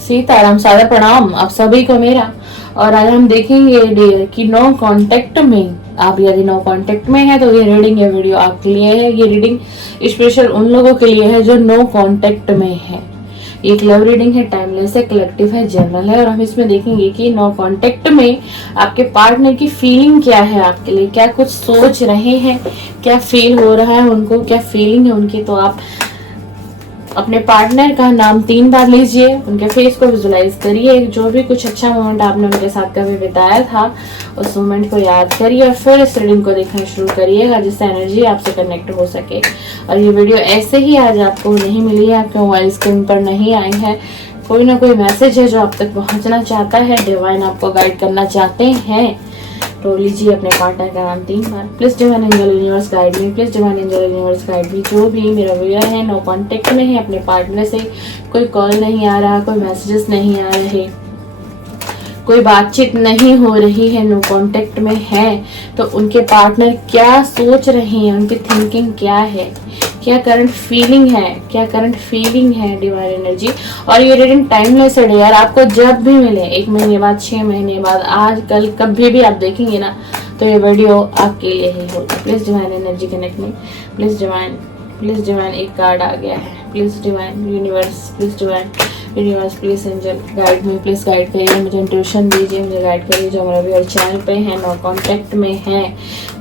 सीताराम, सादर प्रणाम आप सभी को मेरा। और आज हम देखेंगे डियर कि नो कांटेक्ट में, आप यदि नो कांटेक्ट में है तो ये रीडिंग, ये वीडियो आपके लिए है। ये रीडिंग स्पेशल उन लोगों के लिए है जो नो कांटेक्ट में है। एक लव रीडिंग है, टाइमलेस है, कलेक्टिव है, जनरल है। और हम इसमें देखेंगे कि नो कांटेक्ट में आपके पार्टनर की फीलिंग क्या है आपके लिए, क्या कुछ सोच रहे हैं, क्या फील हो रहा है उनको, क्या फीलिंग है उनकी। तो आप अपने पार्टनर का नाम 3 बार लीजिए, उनके फेस को विजुलाइज करिए, जो भी कुछ अच्छा मोमेंट आपने उनके साथ कभी बिताया था उस मोमेंट को याद करिए और फिर इस रीडिंग को देखना शुरू करिएगा, जिससे एनर्जी आपसे कनेक्ट हो सके। और ये वीडियो ऐसे ही आज आपको नहीं मिली है, आपके मोबाइल स्क्रीन पर नहीं आई है, कोई ना कोई मैसेज है जो आप तक पहुंचना चाहता है, डिवाइन आपको गाइड करना चाहते हैं। तो लीजिए अपने पार्टनर का नाम 3 बार। Please divine angel universe guide me, please divine angel universe guide me. जो भी मेरा व्यूअर है नो कांटेक्ट में है, अपने पार्टनर से कोई कॉल नहीं आ रहा, कोई मैसेजेस नहीं आ रहे, कोई बातचीत नहीं हो रही है, नो कांटेक्ट में है, तो उनके पार्टनर क्या सोच रहे हैं, उनकी थिंकिंग क्या है, क्या करंट फीलिंग है, क्या करंट फीलिंग है डिवाइन एनर्जी। और ये रीडिंग टाइमलेस है यार, आपको जब भी मिले, 1 महीने बाद, 6 महीने बाद, आज कल कभी भी आप देखेंगे ना तो ये वीडियो आपके लिए ही होगा। प्लीज डिवाइन एनर्जी कनेक्ट में, प्लीज डिवाइन एक कार्ड आ गया है, please divine universe, please divine universe, please angel guide में, प्लीज गाइड करिए, मुझे इंट्यूशन दीजिए, मुझे गाइड करिए। जो मेरा व्यूअर चैनल पे है, नो कांटेक्ट में है,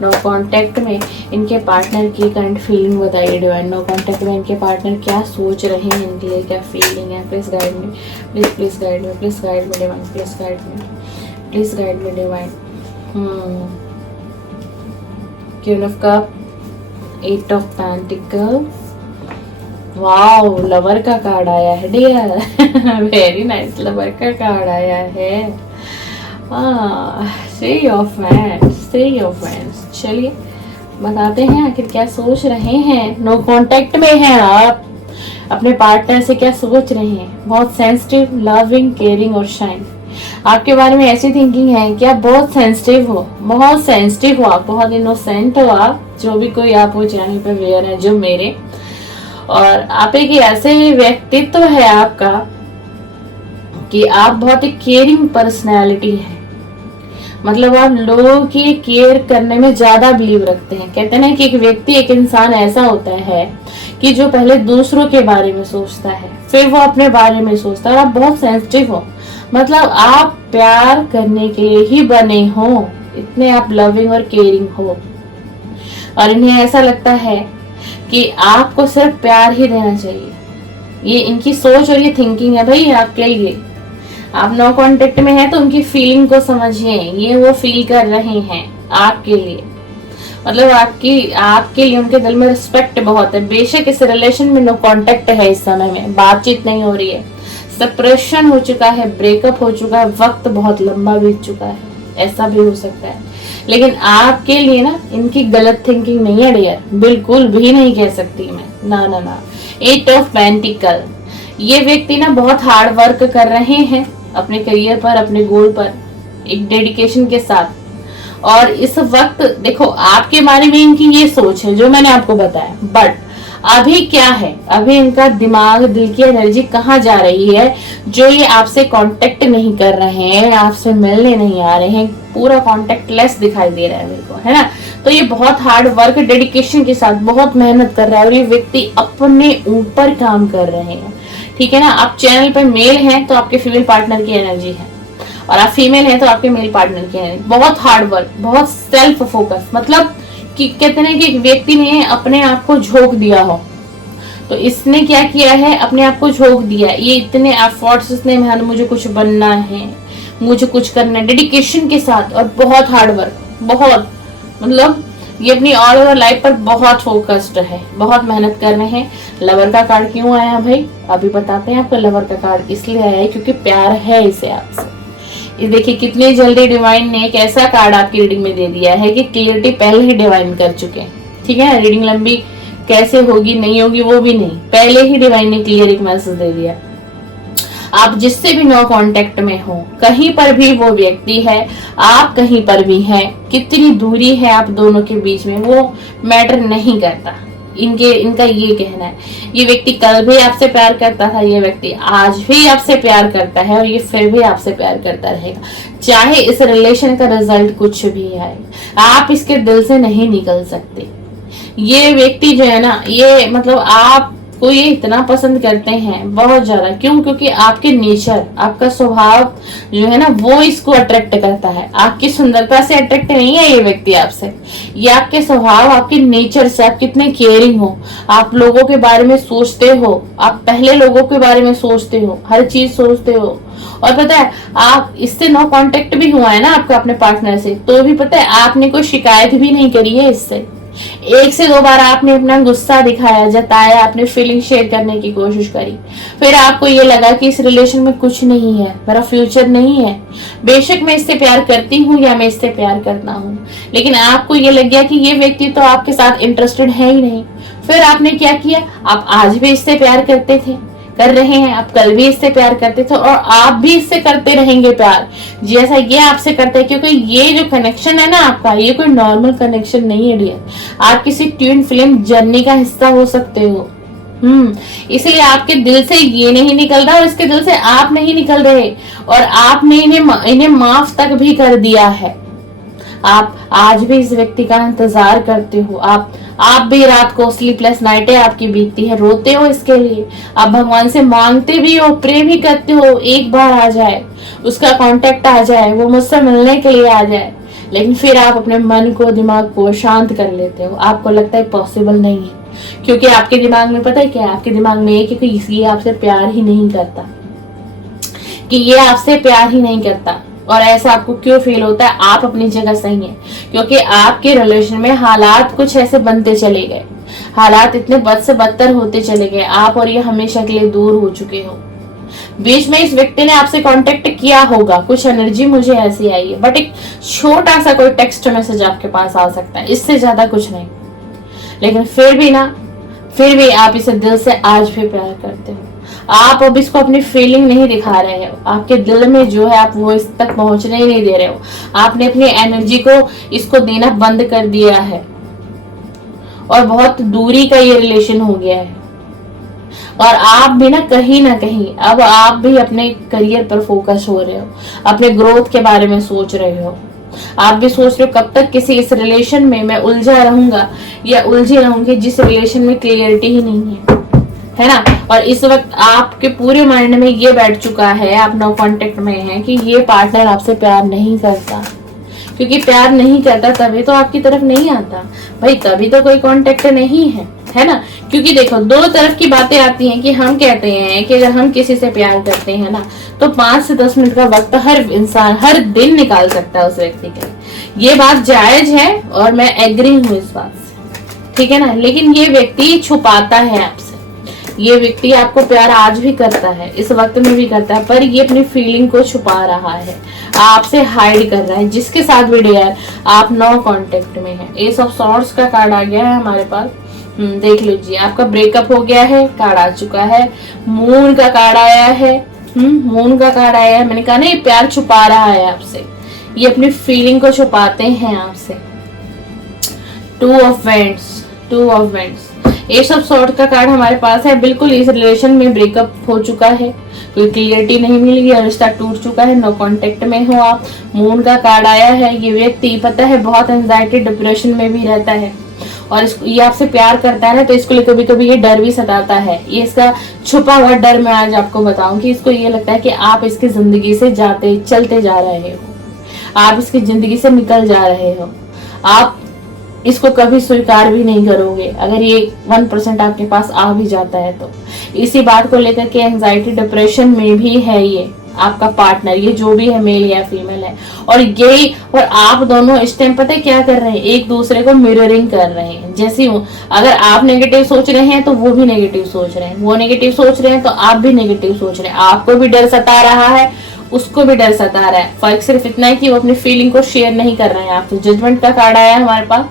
नो कांटेक्ट में इनके पार्टनर की करंट फीलिंग बताइए डिवाइन। नो कांटेक्ट में इनके पार्टनर क्या सोच रहे हैं, इनके लिए क्या फीलिंग है। Please guide me, please guide me, please guide me divine, please guide me, please guide me divine. Queen of cup, 8 of pentacle, wow lover का कार्ड आया है डियर, वेरी नाइस, लवर का कार्ड आया है। Three of wands. चलिए बताते हैं आखिर क्या सोच रहे हैं। नो कांटेक्ट में हैं आप, अपने पार्टनर से क्या सोच रहे हैं। बहुत सेंसिटिव, लविंग, केयरिंग और शाइन। आपके बारे में ऐसी थिंकिंग है कि आप बहुत सेंसिटिव हो, बहुत सेंसिटिव हो आप, बहुत इनोसेंट हो आप, जो भी कोई आप वो चैनल पे वेयर है जो मेरे। और आप एक ऐसे व्यक्तित्व है आपका कि आप बहुत ही केयरिंग पर्सनैलिटी है, मतलब आप लोगों की केयर करने में ज्यादा बिलीव रखते हैं। कहते हैं ना कि एक व्यक्ति, एक इंसान ऐसा होता है कि जो पहले दूसरों के बारे में सोचता है, फिर वो अपने बारे में सोचता है। और आप बहुत सेंसिटिव हो, मतलब आप प्यार करने के लिए ही बने हो, इतने आप लविंग और केयरिंग हो। और इन्हें ऐसा लगता है कि आपको सिर्फ प्यार ही देना चाहिए, ये इनकी सोच और ये थिंकिंग है भाई आपके लिए। आप नो कांटेक्ट में हैं तो उनकी फीलिंग को समझिए, ये वो फील कर रहे हैं आपके लिए, मतलब आपके लिए उनके दिल में रिस्पेक्ट बहुत है। बेशक इस रिलेशन में नो कांटेक्ट है, इस समय में बातचीत नहीं हो रही है, सेपरेशन हो चुका है, ब्रेकअप हो चुका है, वक्त बहुत लंबा बीत चुका है, ऐसा भी हो सकता है। लेकिन आपके लिए ना इनकी गलत थिंकिंग नहीं है डियर, बिल्कुल भी नहीं कह सकती मैं, ना ना ना। 8 ऑफ पेंटिकल, ये व्यक्ति ना बहुत हार्ड वर्क कर रहे हैं अपने करियर पर, अपने गोल पर, एक डेडिकेशन के साथ। और इस वक्त देखो आपके बारे में इनकी ये सोच है जो मैंने आपको बताया, बट अभी क्या है, अभी इनका दिमाग, दिल की एनर्जी कहाँ जा रही है, जो ये आपसे कांटेक्ट नहीं कर रहे हैं, आपसे मिलने नहीं आ रहे हैं, पूरा कांटेक्ट लेस दिखाई दे रहा है मेरे को, है ना। तो ये बहुत हार्ड वर्क, डेडिकेशन के साथ बहुत मेहनत कर रहा है और ये व्यक्ति अपने ऊपर काम कर रहे हैं, ठीक है ना। आप चैनल पर मेल हैं तो आपके फीमेल पार्टनर की एनर्जी है, और आप फीमेल हैं तो आपके मेल पार्टनर की एनर्जी। बहुत हार्ड वर्क, बहुत सेल्फ फोकस, मतलब कि कहते हैं कि एक व्यक्ति ने अपने आप को झोंक दिया हो, तो इसने क्या किया है, अपने आप को झोंक दिया। ये इतने एफर्ट्स इसने, मुझे कुछ बनना है, मुझे कुछ करना है, डेडिकेशन के साथ, और बहुत हार्ड वर्क, बहुत, मतलब ये अपनी ऑल ओवर लाइफ पर बहुत फोकस्ड है, बहुत मेहनत कर रहे हैं। लवर का कार्ड क्यों आया भाई, अभी बताते हैं आपको। लवर का कार्ड इसलिए आया है क्योंकि प्यार है इसे आपसे। ये देखिए कितनी जल्दी डिवाइन ने एक ऐसा कार्ड आपकी रीडिंग में दे दिया है कि क्लियरिटी पहले ही डिवाइन कर चुके हैं, ठीक है। रीडिंग लंबी कैसे होगी नहीं होगी वो भी नहीं, पहले ही डिवाइन ने क्लियर एक मैसेज दे दिया। आप जिससे भी नो कांटेक्ट में हो, कहीं पर भी वो व्यक्ति है, आप कहीं पर भी हैं, कितनी दूरी है आप दोनों के बीच में वो मैटर नहीं करता। इनका ये कहना है। ये व्यक्ति कल भी आपसे प्यार करता था, ये व्यक्ति आज भी आपसे प्यार करता है और ये फिर भी आपसे प्यार करता रहेगा, चाहे इस रिलेशन का रिजल्ट कुछ भी आए। आप इसके दिल से नहीं निकल सकते। ये व्यक्ति जो है ना, ये मतलब आपको ये इतना पसंद करते हैं बहुत ज्यादा। क्यों? क्योंकि आपके नेचर, आपका स्वभाव जो है ना वो इसको अट्रैक्ट करता है। आपकी सुंदरता से अट्रैक्ट नहीं है ये व्यक्ति आपसे, ये आपके स्वभाव, आपके नेचर से, आप कितने केयरिंग हो, आप लोगों के बारे में सोचते हो, आप पहले लोगों के बारे में सोचते हो, हर चीज सोचते हो। और पता है आप इससे नो कांटेक्ट भी हुआ है ना आपका अपने पार्टनर से, तो भी पता है आपने कोई शिकायत भी नहीं करी है इससे। 1 से 2 बार आपने अपना गुस्सा दिखाया, जताया, आपने फीलिंग शेयर करने की कोशिश करी, फिर आपको ये लगा कि इस रिलेशन में कुछ नहीं है, मेरा फ्यूचर नहीं है, बेशक मैं इससे प्यार करती हूँ या मैं इससे प्यार करता हूँ, लेकिन आपको ये लग गया कि ये व्यक्ति तो आपके साथ इंटरेस्टेड है ही नहीं। फिर आपने क्या किया, आप आज भी इससे प्यार करते थे, कर रहे हैं, आप कल भी इससे प्यार करते थे और आप भी इससे करते रहेंगे प्यार जैसा ये आपसे करता है। क्योंकि ये जो कनेक्शन है ना आपका, ये कोई नॉर्मल कनेक्शन नहीं है डियर। आप किसी ट्विन फ्लेम जर्नी का हिस्सा हो सकते हो। इसलिए आपके दिल से ये नहीं निकल रहा और इसके दिल से आप नहीं निकल रहे, और आपने इन्हें माफ तक भी कर दिया है। आप आज भी इस व्यक्ति का इंतजार करते हो। आप भी रात को स्लीपलेस नाइटें आपकी बीतती है, रोते हो इसके लिए, आप भगवान से मांगते भी हो, प्रे भी करते हो एक बार आ जाए, उसका कांटेक्ट आ जाए, वो मुझसे मिलने के लिए आ जाए, लेकिन फिर आप अपने मन को, दिमाग को शांत कर लेते हो। आपको लगता है पॉसिबल नहीं है, क्योंकि आपके दिमाग में पता है क्या है, आपके दिमाग में एक है कि ये आपसे प्यार ही नहीं करता, कि ये आपसे प्यार ही नहीं करता। और ऐसा आपको क्यों फील होता है? आप अपनी जगह सही है, क्योंकि आपके रिलेशन में हालात कुछ ऐसे बनते चले गए, हालात इतने बद से बदतर होते चले गए, आप और ये हमेशा के लिए दूर हो चुके हो। बीच में इस व्यक्ति ने आपसे कांटेक्ट किया होगा, कुछ एनर्जी मुझे ऐसी आई है, बट एक छोटा सा कोई टेक्स्ट मैसेज आपके पास आ सकता है, इससे ज्यादा कुछ नहीं। लेकिन फिर भी आप इसे दिल से आज भी प्यार करते हो। आप अब इसको अपनी फीलिंग नहीं दिखा रहे हो, आपके दिल में जो है आप वो इस तक पहुंचने ही नहीं दे रहे हो। आपने अपनी एनर्जी को इसको देना बंद कर दिया है और बहुत दूरी का ये रिलेशन हो गया है। और आप भी ना कहीं अब आप भी अपने करियर पर फोकस हो रहे हो, अपने ग्रोथ के बारे में सोच रहे हो। आप भी सोच रहे हो कब तक किसी इस रिलेशन में मैं उलझा रहूंगा या उलझी रहूंगी जिस रिलेशन में क्लियरिटी ही नहीं है ना। और इस वक्त आपके पूरे माइंड में ये बैठ चुका है, आप नो कांटेक्ट में हैं, कि ये पार्टनर आपसे प्यार नहीं करता, क्योंकि प्यार नहीं करता तभी तो आपकी तरफ नहीं आता भाई, तभी तो कोई कांटेक्ट नहीं है ना। क्योंकि देखो दो तरफ की बातें आती हैं कि हम कहते हैं कि अगर हम किसी से प्यार करते हैं ना तो 5 से 10 मिनट का वक्त हर इंसान हर दिन निकाल सकता है उस व्यक्ति के लिए। ये बात जायज है और मैं एग्री हूँ इस बात से, ठीक है ना। लेकिन ये व्यक्ति छुपाता है आपसे, ये व्यक्ति आपको प्यार आज भी करता है, इस वक्त में भी करता है, पर ये अपनी फीलिंग को छुपा रहा है, आपसे हाइड कर रहा है, जिसके साथ भी डियर आप नो कांटेक्ट में है। एस ऑफ सॉर्ड्स का कार्ड आ गया है हमारे पास, देख लीजिए आपका ब्रेकअप हो गया है, कार्ड आ चुका है। मून का कार्ड आया है, मून का कार्ड आया है। मैंने कहा ना ये प्यार छुपा रहा है आपसे, ये अपनी फीलिंग को छुपाते हैं आपसे। 2 of vents, S of sword का कार्ड हमारे पास है। बिल्कुल इस रिलेशन में ब्रेकअप हो चुका है, कोई क्लियरिटी नहीं मिल गई, रिश्ता टूट चुका है, नो कांटेक्ट में हो आप। मून का कार्ड आया है। ये व्यक्ति पता है बहुत एंजाइटी डिप्रेशन में भी रहता है और ये आपसे प्यार करता है ना, तो इसको कभी कभी ये डर भी सताता है। ये इसका छुपा हुआ डर मैं आज आपको बताऊं कि इसको ये लगता है कि आप इसकी जिंदगी से चलते जा रहे हो, आप इसकी जिंदगी से निकल जा रहे हो, आप इसको कभी स्वीकार भी नहीं करोगे अगर ये 1% आपके पास आ भी जाता है तो। इसी बात को लेकर के एंजाइटी डिप्रेशन में भी है ये आपका पार्टनर, ये जो भी है मेल या फीमेल है। और आप दोनों इस टाइम पता है क्या कर रहे हैं, एक दूसरे को मिररिंग कर रहे हैं। जैसे अगर आप नेगेटिव सोच रहे हैं तो वो भी नेगेटिव सोच रहे हैं, वो नेगेटिव सोच रहे हैं तो आप भी नेगेटिव सोच रहे हैं। आपको भी डर सता रहा है, उसको भी डर सता रहा है। फर्क सिर्फ इतना है कि वो अपनी फीलिंग को शेयर नहीं कर रहे हैं आपसे। जजमेंट का कार्ड आया है हमारे पास।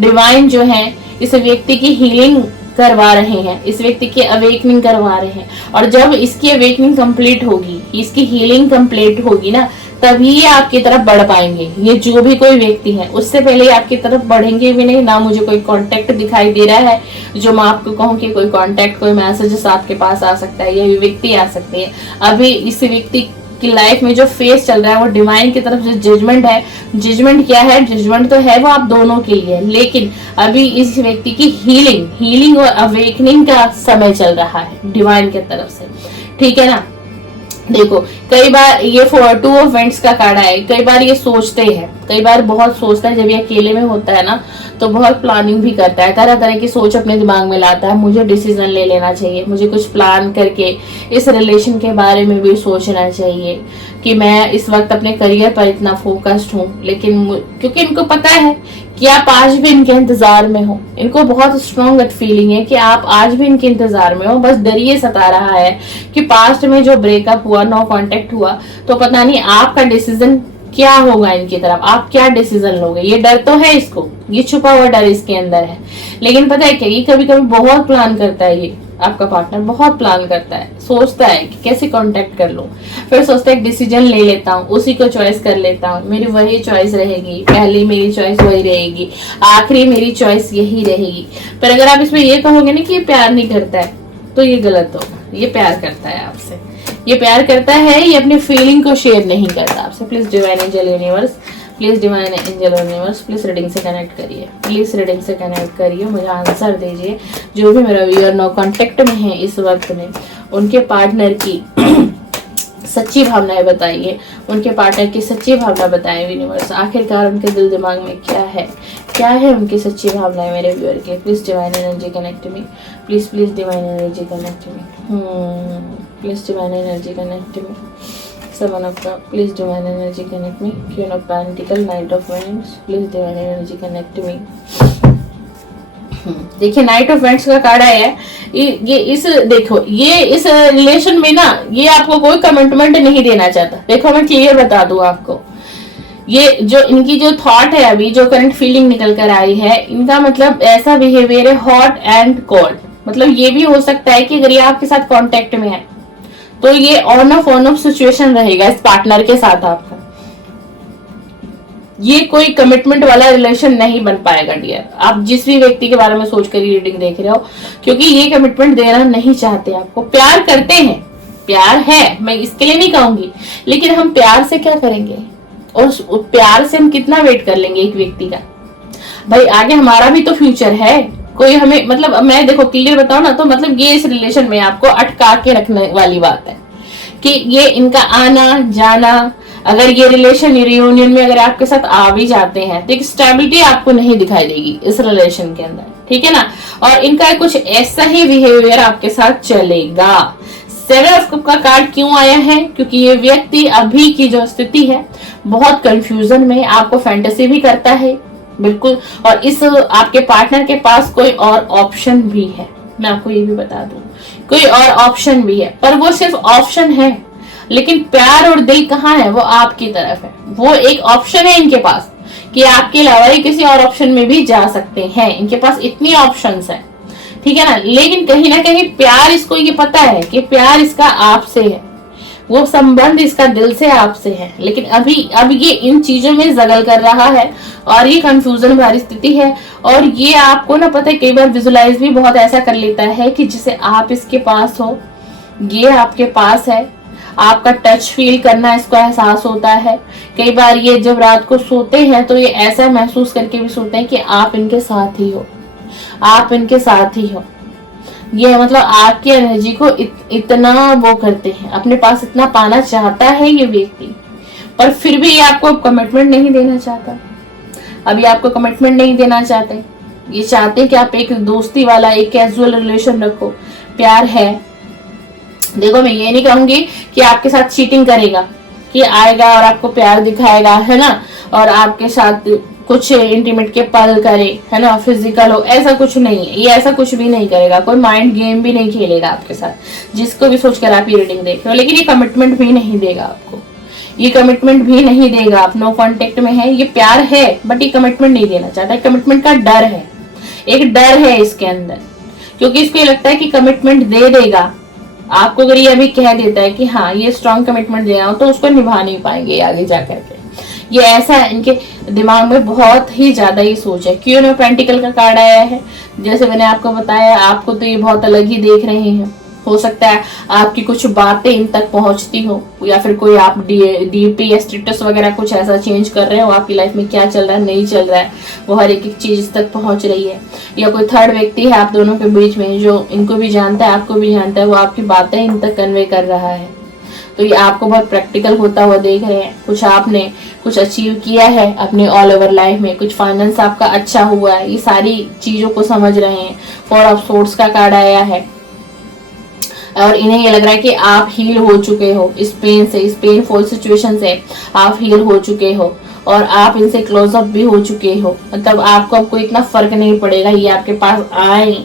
डिवाइन जो है इस व्यक्ति की हीलिंग करवा रहे हैं, इस व्यक्ति की अवेकनिंग करवा रहे हैं। और जब इसकी अवेकनिंग कंप्लीट होगी, इसकी हीलिंग कंप्लीट होगी ना, तभी ये आपकी तरफ बढ़ पाएंगे। ये जो भी कोई व्यक्ति है, उससे पहले आपकी तरफ बढ़ेंगे भी नहीं। ना मुझे कोई कांटेक्ट दिखाई दे रहा है जो मैं आपको कहूँ कि कोई कांटेक्ट, कोई मैसेजेस आपके पास आ सकता है, ये व्यक्ति आ सकती है। अभी इस व्यक्ति की लाइफ में जो फेस चल रहा है वो डिवाइन की तरफ से जजमेंट है। जजमेंट क्या है? जजमेंट तो है वो आप दोनों के लिए, लेकिन अभी इस व्यक्ति की हीलिंग और अवेकनिंग का समय चल रहा है डिवाइन की तरफ से, ठीक है ना। देखो, कई बार ये 2 ऑफ वेंट्स का कार्ड है। कई बार ये सोचते हैं, कई बार बहुत सोचता है। जब ये अकेले में होता है ना तो बहुत प्लानिंग भी करता है, तरह तरह की सोच अपने दिमाग में लाता है। मुझे डिसीजन ले लेना चाहिए, मुझे कुछ प्लान करके इस रिलेशन के बारे में भी सोचना चाहिए कि मैं इस वक्त अपने करियर पर इतना फोकस्ड हूँ। लेकिन क्योंकि इनको पता है कि आप आज भी इनके इंतजार में हो, इनको बहुत स्ट्रॉन्ग गट फीलिंग है कि आप आज भी इनके इंतजार में हो। बस डर ये सता रहा है कि पास्ट में जो ब्रेकअप हुआ, नो कांटेक्ट हुआ, तो पता नहीं आपका डिसीजन क्या होगा इनकी तरफ, आप क्या डिसीजन लोगे। ये डर तो है इसको, ये छुपा हुआ डर इसके अंदर है। लेकिन पता है क्या, ये कभी कभी बहुत प्लान करता है। ये आपका पार्टनर बहुत प्लान करता है, सोचता है कि कैसे कांटेक्ट कर लूं, फिर सोचता है डिसीजन ले लेता हूँ, उसी को चॉइस कर लेता हूँ, मेरी वही चॉइस रहेगी, पहली मेरी चॉइस वही रहेगी, आखिरी मेरी चॉइस यही रहेगी। पर अगर आप इसमें ये कहोगे ना कि ये प्यार नहीं करता है, तो ये गलत होगा। ये प्यार करता है आपसे, ये प्यार करता है, ये अपनी फीलिंग को शेयर नहीं करता आपसे। Please divine angel universe, please divine angel universe, please reading से कनेक्ट करिए, प्लीज रीडिंग से कनेक्ट करिए, मुझे आंसर दीजिए। जो भी मेरा व्यूअर नो कांटेक्ट में है इस वक्त में, उनके पार्टनर की सच्ची भावनाएं बताइए, उनके पार्टनर की सच्ची भावना बताएं यूनिवर्स। आखिरकार उनके दिल दिमाग में क्या है उनकी सच्ची भावनाएं मेरे व्यूअर के। Please divine energy connect me, please divine energy connect me, please divine energy connect me. Seven of Cups, please divine energy connect me. Queen of Pentacles, Knight of Wands, please divine energy connect me. देखिए, night of vents का card आया है। ये इस relation में ना, ये आपको कोई कमिटमेंट नहीं देना चाहता। देखो, मैं क्लियर बता दूं आपको, ये जो इनकी जो थॉट है, अभी जो करंट फीलिंग निकल कर आई है, इनका मतलब ऐसा बिहेवियर है हॉट एंड कोल्ड। मतलब ये भी हो सकता है कि अगर ये आपके साथ कांटेक्ट में है तो ये ऑन ऑफ सिचुएशन रहेगा इस पार्टनर के साथ आपका। ये कोई कमिटमेंट वाला रिलेशन नहीं बन पाएगा डियर। आप जिस भी व्यक्ति के बारे में सोचकर रीडिंग देख रहे हो, क्योंकि ये कमिटमेंट देना नहीं चाहते आपको। प्यार करते हैं, प्यार है, मैं इसके लिए नहीं कहूंगी, लेकिन हम प्यार से क्या करेंगे और प्यार से हम कितना वेट कर लेंगे एक व्यक्ति का। भाई आगे हमारा भी तो फ्यूचर है। कोई हमें, मतलब मैं देखो क्लियर बताऊं ना, तो मतलब ये इस रिलेशन में आपको अटका के रखने वाली बात है कि ये इनका आना जाना, अगर ये रिलेशन रियूनियन में अगर आपके साथ आ भी जाते हैं तो एक स्टेबिलिटी आपको नहीं दिखाई देगी इस रिलेशन के अंदर, ठीक है ना। और इनका कुछ ऐसा ही बिहेवियर आपके साथ चलेगा। 7 ऑफ कप का कार्ड क्यों आया है? क्योंकि ये व्यक्ति अभी की जो स्थिति है बहुत कंफ्यूजन में, आपको फैंटेसी भी करता है बिल्कुल, और इस आपके पार्टनर के पास कोई और ऑप्शन भी है। मैं आपको ये भी बता दूं, कोई और ऑप्शन भी है, पर वो सिर्फ ऑप्शन है, लेकिन प्यार और दिल कहाँ है? वो आपकी तरफ है। वो एक ऑप्शन है इनके पास कि आपके अलावा ये किसी और ऑप्शन में भी जा सकते हैं। इनके पास इतनी ऑप्शंस है, ठीक है ना। लेकिन कहीं ना कहीं प्यार, इसको ये पता है कि प्यार इसका आपसे है, वो संबंध इसका दिल से आपसे है। लेकिन अब ये इन चीजों में जगल कर रहा है और ये कंफ्यूजन भरी स्थिति है। और ये आपको ना पता है, कई बार विजुलाइज भी बहुत ऐसा कर लेता है कि जिसे आप इसके पास हो, ये आपके पास है, आपका टच फील करना इसको एहसास होता है। कई बार ये जब रात को सोते हैं तो ये ऐसा महसूस करके भी सोते हैं कि आप इनके साथ ही हो, आप इनके साथ ही हो। ये मतलब आपकी एनर्जी को इतना वो करते हैं, अपने पास इतना पाना चाहता है ये व्यक्ति, पर फिर भी ये आपको कमिटमेंट नहीं देना चाहता। अभी आपको कमिटमेंट नहीं देना चाहते, ये चाहते हैं कि आप एक दोस्ती वाला, एक कैजुअल रिलेशन रखो। प्यार है, देखो मैं ये नहीं कहूंगी कि आपके साथ चीटिंग करेगा, कि आएगा और आपको प्यार दिखाएगा, है ना, और आपके साथ कुछ इंटीमेट के पल करे, है ना, फिजिकल हो, ऐसा कुछ नहीं है। ये ऐसा कुछ भी नहीं करेगा, कोई माइंड गेम भी नहीं खेलेगा आपके साथ, जिसको भी सोचकर आप ये रीडिंग देख रहे हो। लेकिन ये कमिटमेंट भी नहीं देगा आपको, ये कमिटमेंट भी नहीं देगा। आप नो कांटेक्ट में है, ये प्यार है बट ये कमिटमेंट नहीं देना चाहता। कमिटमेंट का डर है, एक डर है इसके अंदर, क्योंकि इसको ये लगता है कि कमिटमेंट दे देगा, आपको अगर ये अभी कह देता है कि हाँ ये स्ट्रॉन्ग कमिटमेंट दे रहा हूं, तो उसको निभा नहीं पाएंगे आगे जाकर के। ये ऐसा है, इनके दिमाग में बहुत ही ज्यादा ये सोच है। क्यों ना पेंटिकल का कार्ड आया है, जैसे मैंने आपको बताया, आपको तो ये बहुत अलग ही देख रहे हैं। हो सकता है आपकी कुछ बातें इन तक पहुंचती हो, या फिर कोई आप डीपी या स्टेटस वगैरह कुछ ऐसा चेंज कर रहे हो, आपकी लाइफ में क्या चल रहा है नहीं चल रहा है, वो हर एक चीज तक पहुंच रही है। या कोई थर्ड व्यक्ति है आप दोनों के बीच में, जो इनको भी जानता है आपको भी जानता है, वो आपकी बातें इन तक कन्वे कर रहा है। तो ये आपको बहुत प्रैक्टिकल होता हुआ देख रहे हैं। कुछ आपने कुछ अचीव किया है अपने ऑल ओवर लाइफ में, कुछ फाइनेंस आपका अच्छा हुआ है, ये सारी चीजों को समझ रहे हैं। 4 ऑफ सोर्ड्स का कार्ड आया है और इन्हें ये लग रहा है कि आप हील हो चुके हो इस पेन से, इस पेनफुल सिचुएशन से आप हील हो चुके हो और आप इनसे क्लोज अप भी हो चुके हो। मतलब आपको अब कोई इतना फर्क नहीं पड़ेगा, ये आपके पास आए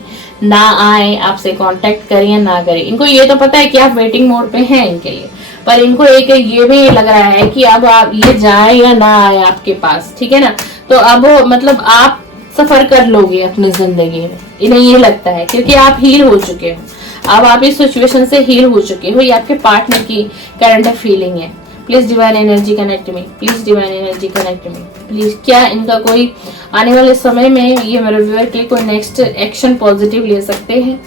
ना आए, आपसे कांटेक्ट करें या ना करें। इनको ये तो पता है कि आप वेटिंग मोड पे हैं इनके लिए, पर इनको एक ये भी लग रहा है कि अब आप ये जाए या ना आए आपके पास, ठीक है ना। तो अब मतलब आप सफर कर लोगे अपनी जिंदगी में, इन्हें ये लगता है, क्योंकि आप हील हो चुके हो। अब आप इस सिचुएशन से हील हो चुके हो। ये आपके पार्टनर की करंट फीलिंग है। Please divine energy connect me, please divine energy connect me please. क्या इनका कोई आने वाले समय में ये मेरे व्यूअर के लिए कोई नेक्स्ट एक्शन पॉजिटिव ले सकते हैं?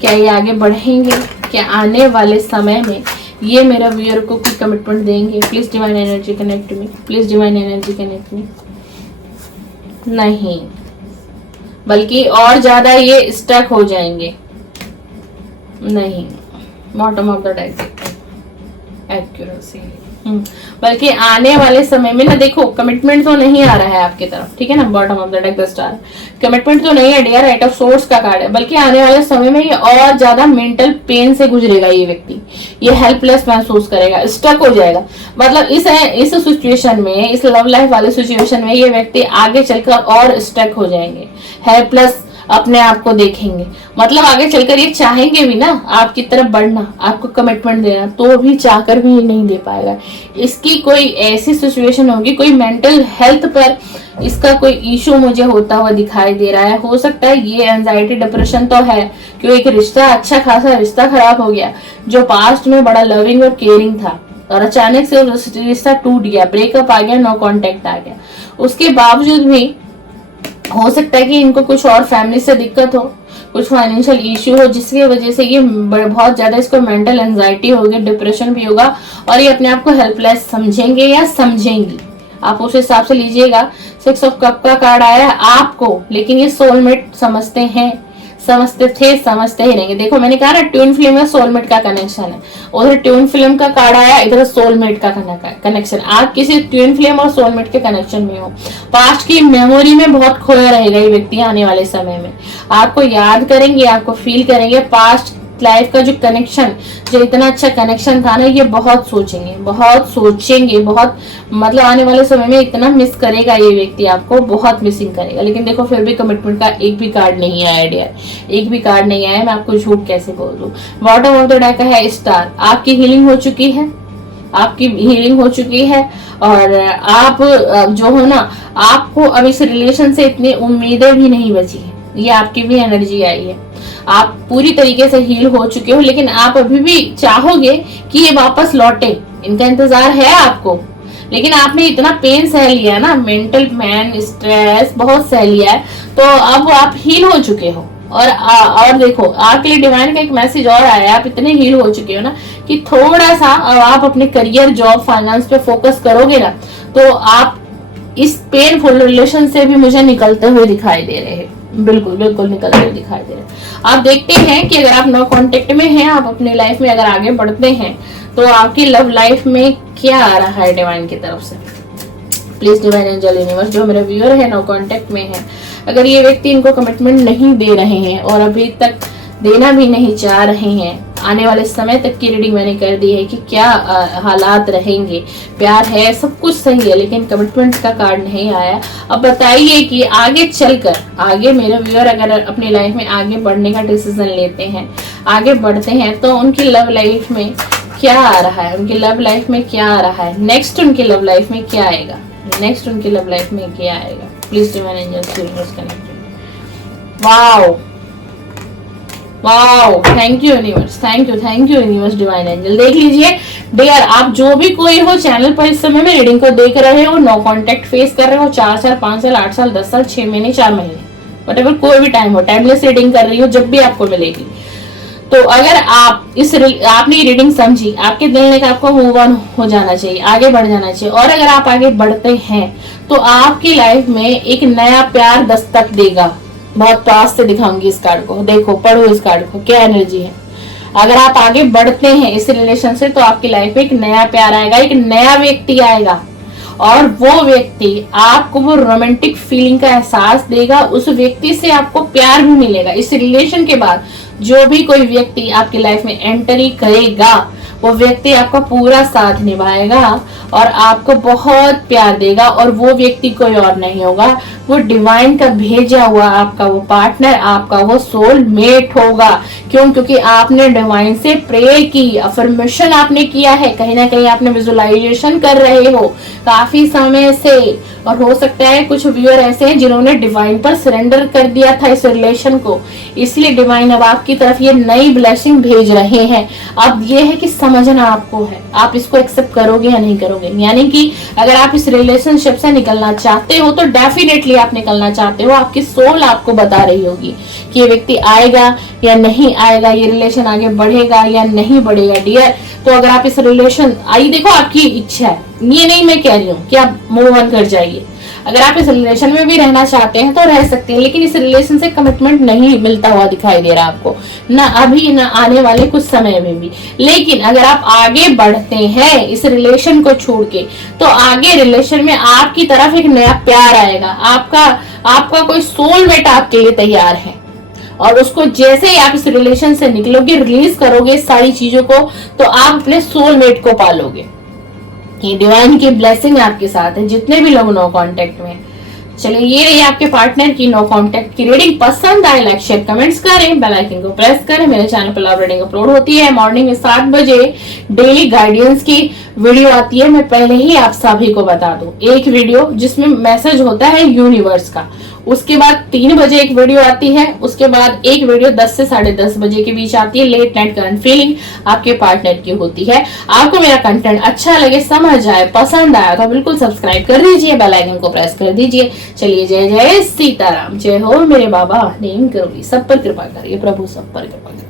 क्या ये आगे बढ़ेंगे? क्या आने वाले समय में ये मेरा व्यूअर को कोई कमिटमेंट देंगे? Please divine energy connect me, please divine energy connect me. नहीं, बल्कि और ज्यादा ये स्टक हो जाएंगे। नहीं, bottom of the deck accuracy. बल्कि आने वाले समय में ना, देखो कमिटमेंट तो नहीं आ रहा है आपकी तरफ, ठीक है ना। Bottom of the deck the star, commitment तो नहीं है डियर, राइट ऑफ सोर्स का कार्ड है। बल्कि आने वाले समय में ये और ज्यादा मेंटल पेन से गुजरेगा ये व्यक्ति, ये हेल्पलेस महसूस करेगा, स्टक हो जाएगा। मतलब इस सिचुएशन में, इस लव लाइफ वाले सिचुएशन में ये व्यक्ति आगे चलकर और स्टक हो जाएंगे, हेल्पलेस अपने आप को देखेंगे। मतलब आगे चलकर ये चाहेंगे भी ना आपकी तरफ बढ़ना, आपको कमिटमेंट देना, तो भी चाहकर भी नहीं दे पाएगा। इसकी कोई ऐसी सिचुएशन होगी, कोई मेंटल हेल्थ पर इसका कोई इशू मुझे होता हुआ दिखाई दे रहा है। हो सकता है ये एंजाइटी डिप्रेशन तो है, क्योंकि एक रिश्ता, अच्छा खासा रिश्ता खराब हो गया जो पास्ट में बड़ा लविंग और केयरिंग था, और अचानक से रिश्ता टूट गया, ब्रेकअप आ गया, नो कॉन्टेक्ट आ गया। उसके बावजूद भी हो सकता है कि इनको कुछ और फैमिली से दिक्कत हो, कुछ फाइनेंशियल इश्यू हो, जिसकी वजह से ये बहुत ज्यादा इसको मेंटल एंजाइटी होगी, डिप्रेशन भी होगा, और ये अपने आप को हेल्पलेस समझेंगे या समझेंगी। आप उस हिसाब से लीजिएगा। 6 ऑफ कप का कार्ड आया है आपको, लेकिन ये सोलमेट समझते हैं, समझते थे, समझते ही रहेंगे। देखो मैंने कहा ना, ट्विन फ्लेम में सोलमेट का कनेक्शन है। उधर ट्विन फ्लेम का कार्ड आया, इधर सोलमेट का कनेक्शन। आप किसी ट्विन फ्लेम और सोलमेट के कनेक्शन में हो। पास्ट की मेमोरी में बहुत खोया रहेगा ये व्यक्ति आने वाले समय में। आपको याद करेंगे, आपको फील करेंगे। पास्ट लाइफ का जो कनेक्शन, जो इतना अच्छा कनेक्शन था ना, ये बहुत सोचेंगे, बहुत सोचेंगे, बहुत मतलब आने वाले समय में इतना मिस करेगा ये व्यक्ति, आपको बहुत मिसिंग करेगा। लेकिन देखो फिर भी कमिटमेंट का एक भी कार्ड नहीं आया डियर, एक भी कार्ड नहीं आया। मैं आपको झूठ कैसे बोल दूं। बॉटम ऑफ द डेक है स्टार। आपकी हीलिंग हो चुकी है, आपकी हीलिंग हो चुकी है, और आप जो हो ना, आपको अब इस रिलेशन से इतनी उम्मीदें भी नहीं बची है। ये आपकी भी एनर्जी आई है। आप पूरी तरीके से हील हो चुके हो, लेकिन आप अभी भी चाहोगे कि ये वापस लौटे। इनका इंतजार है आपको, लेकिन आपने इतना पेन सह लिया ना, मेंटल मैन स्ट्रेस बहुत सह लिया है, तो अब आप हील हो चुके हो। और देखो आपके लिए डिवाइन का एक मैसेज और आया है। आप इतने हील हो चुके हो ना कि थोड़ा सा अब आप अपने करियर, जॉब, फाइनेंस पे फोकस करोगे ना, तो आप इस पेनफुल रिलेशन से भी मुझे निकलते हुए दिखाई दे रहे हैं। बिल्कुल बिल्कुल निकलते हुए दिखाई दे रहे हैं। आप देखते हैं कि अगर आप नो कांटेक्ट में हैं, आप अपनी लाइफ में अगर आगे बढ़ते हैं, तो आपकी लव लाइफ में क्या आ रहा है डिवाइन की तरफ से। प्लीज डिवाइन एंजल यूनिवर्स, जो मेरे व्यूअर है नो कांटेक्ट में है, अगर ये व्यक्ति इनको कमिटमेंट नहीं दे रहे हैं और अभी तक देना भी नहीं चाह रहे हैं, आने वाले समय तक की रीडिंग मैंने कर दी है कि क्या हालात रहेंगे। प्यार है, सब कुछ सही है, लेकिन कमिटमेंट का कार्ड नहीं आया। अब बताइए कि आगे चलकर, आगे मेरे व्यूअर अगर अपनी लाइफ में आगे बढ़ने का डिसीजन लेते हैं, आगे बढ़ते हैं, तो उनकी लव लाइफ में क्या आ रहा है, उनकी लव लाइफ में क्या आ रहा है, नेक्स्ट उनकी लव लाइफ में क्या आएगा, नेक्स्ट उनकी लव लाइफ में क्या आएगा। Please divine angels universe connect. Wow, wow, thank you universe, thank you universe, divine angel. देख लीजिए डियर, आप जो भी कोई हो चैनल पर इस समय में रीडिंग को देख रहे हो, नो कांटेक्ट फेस कर रहे हो, 4 साल 5 साल 8 साल 10 साल 6 महीने 4 महीने, व्हाटएवर कोई भी टाइम हो, टाइमलेस रीडिंग कर रही हो, जब भी आपको मिलेगी। तो अगर आप आपने रीडिंग समझी, आपके दिल ने आपको मूव ऑन हो जाना चाहिए, आगे बढ़ जाना चाहिए, और अगर आप आगे बढ़ते हैं तो आपकी लाइफ में एक नया प्यार दस्तक देगा। बहुत पास से दिखाऊंगी इस कार्ड को, देखो पढ़ो इस कार्ड को, क्या एनर्जी है। अगर आप आगे बढ़ते हैं इस रिलेशन से तो आपकी लाइफ में एक नया प्यार आएगा, एक नया व्यक्ति आएगा, और वो व्यक्ति आपको वो रोमांटिक फीलिंग का एहसास देगा, उस व्यक्ति से आपको प्यार भी मिलेगा। इस रिलेशन के बाद जो भी कोई व्यक्ति आपकी लाइफ में एंट्री करेगा, वो व्यक्ति आपका पूरा साथ निभाएगा और आपको बहुत प्यार देगा, और वो व्यक्ति कोई और नहीं होगा, वो डिवाइन का भेजा हुआ आपका वो पार्टनर, आपका वो सोल मेट होगा। क्यों? क्योंकि आपने डिवाइन से प्रे की, अफर्मेशन आपने किया है, कहीं ना कहीं आपने विजुअलाइजेशन कर रहे हो काफी समय से, और हो सकता है कुछ व्यूअर ऐसे हैं जिन्होंने डिवाइन पर सरेंडर कर दिया था इस रिलेशन को, इसलिए डिवाइन अब आपकी तरफ ये नई ब्लेसिंग भेज रहे हैं। अब ये है कि समझना आपको है, आप इसको एक्सेप्ट करोगे या नहीं करोगे। यानी कि अगर आप इस रिलेशनशिप से निकलना चाहते हो तो डेफिनेटली आप निकलना चाहते हो, आपकी सोल आपको बता रही होगी कि ये व्यक्ति आएगा या नहीं आएगा, ये रिलेशन आगे बढ़ेगा या नहीं बढ़ेगा डियर। तो अगर आप इस रिलेशन, आई देखो आपकी इच्छा है, ये नहीं मैं कह रही हूँ कि आप मूव ऑन कर जाइए। अगर आप इस रिलेशन में भी रहना चाहते हैं तो रह सकते हैं, लेकिन इस रिलेशन से कमिटमेंट नहीं मिलता हुआ दिखाई दे रहा आपको, ना अभी ना आने वाले कुछ समय में भी। लेकिन अगर आप आगे बढ़ते हैं इस रिलेशन को छोड़ के, तो आगे रिलेशन में आपकी तरफ एक नया प्यार आएगा, आपका कोई सोलमेट आपके लिए तैयार है, और उसको जैसे ही आप इस रिलेशन से निकलोगे, रिलीज करोगे सारी चीजों को, तो आप अपने सोलमेट को पालोगे। ये डिवाइन की ब्लेसिंग आपके साथ है, जितने भी लोग नो कांटेक्ट में। चलिए, ये रही आपके पार्टनर की नो कांटेक्ट की रीडिंग। पसंद आए लाइक शेयर कमेंट्स करें, बेल आइकन को प्रेस करें। मेरे चैनल पर लाइव रीडिंग अपलोड होती है मॉर्निंग में 7 बजे, डेली गाइडेंस की वीडियो आती है। मैं पहले ही आप सभी को बता दूं, एक वीडियो जिसमें मैसेज होता है यूनिवर्स का, उसके बाद 3 बजे एक वीडियो आती है, उसके बाद एक वीडियो 10 से 10:30 बजे के बीच आती है, लेट नाइट करंट फीलिंग आपके पार्टनर की होती है। आपको मेरा कंटेंट अच्छा लगे, समझ आए, पसंद आया तो बिल्कुल सब्सक्राइब कर दीजिए, बेल आइकन को प्रेस कर दीजिए। चलिए, जय जय सीताराम, जय हो मेरे बाबा, नेम करोगी, सब पर कृपा करिए प्रभु, सब पर कृपा करिए।